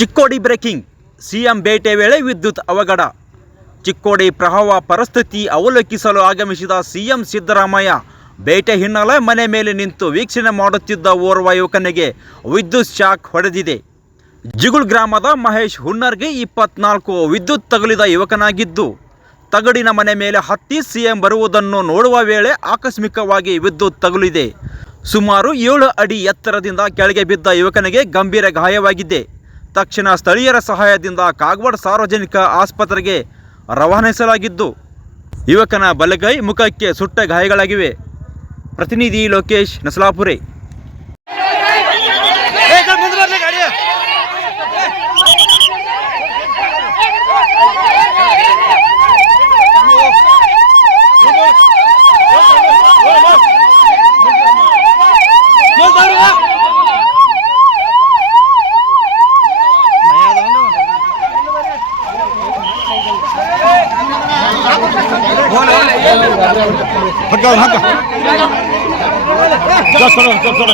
Chikkodi breaking. CM ಭೇಟೆ ವೇಳೆ ವಿದ್ಯುತ್ ಅವಘಡ. ಚಿಕ್ಕೋಡಿ ಪ್ರವಾಹ ಪರಿಸ್ಥಿತಿ ಅವಲೋಕಿಸಲು ಆಗಮಿಸಿದ ಸಿಎಂ ಸಿದ್ದರಾಮಯ್ಯ ಬೇಟೆ ಹಿನ್ನೆಲೆ ಮನೆ ಮೇಲೆ ನಿಂತು ವೀಕ್ಷಣೆ ಮಾಡುತ್ತಿದ್ದ ಓರ್ವ ಯುವಕನಿಗೆ ವಿದ್ಯುತ್ ಶಾಕ್ ಹೊಡೆದಿದೆ. ಜಿಗುಳ್ ಗ್ರಾಮದ ಮಹೇಶ್ ಹುನ್ನರ್ಗೆ ಇಪ್ಪತ್ನಾಲ್ಕು ವಿದ್ಯುತ್ ತಗುಲಿದ ಯುವಕನಾಗಿದ್ದು, ತಗಡಿನ ಮನೆ ಮೇಲೆ ಹತ್ತಿ ಸಿಎಂ ಬರುವುದನ್ನು ನೋಡುವ ವೇಳೆ ಆಕಸ್ಮಿಕವಾಗಿ ವಿದ್ಯುತ್ ತಗುಲಿದೆ. ಸುಮಾರು ಏಳು ಅಡಿ ಎತ್ತರದಿಂದ ಕೆಳಗೆ ಬಿದ್ದ ಯುವಕನಿಗೆ ಗಂಭೀರ ಗಾಯವಾಗಿದೆ. ತಕ್ಷಣ ಸ್ಥಳೀಯರ ಸಹಾಯದಿಂದ ಕಾಗವಾಡ ಸಾರ್ವಜನಿಕ ಆಸ್ಪತ್ರೆಗೆ ರವಾನಿಸಲಾಗಿದ್ದು, ಯುವಕನ ಬಲಗೈ ಮುಖಕ್ಕೆ ಸುಟ್ಟ ಗಾಯಗಳಾಗಿವೆ. ಪ್ರತಿನಿಧಿ ಲೋಕೇಶ್, ನಸಲಾಪುರೆ. হটকাও হটকাও চল চল চল চল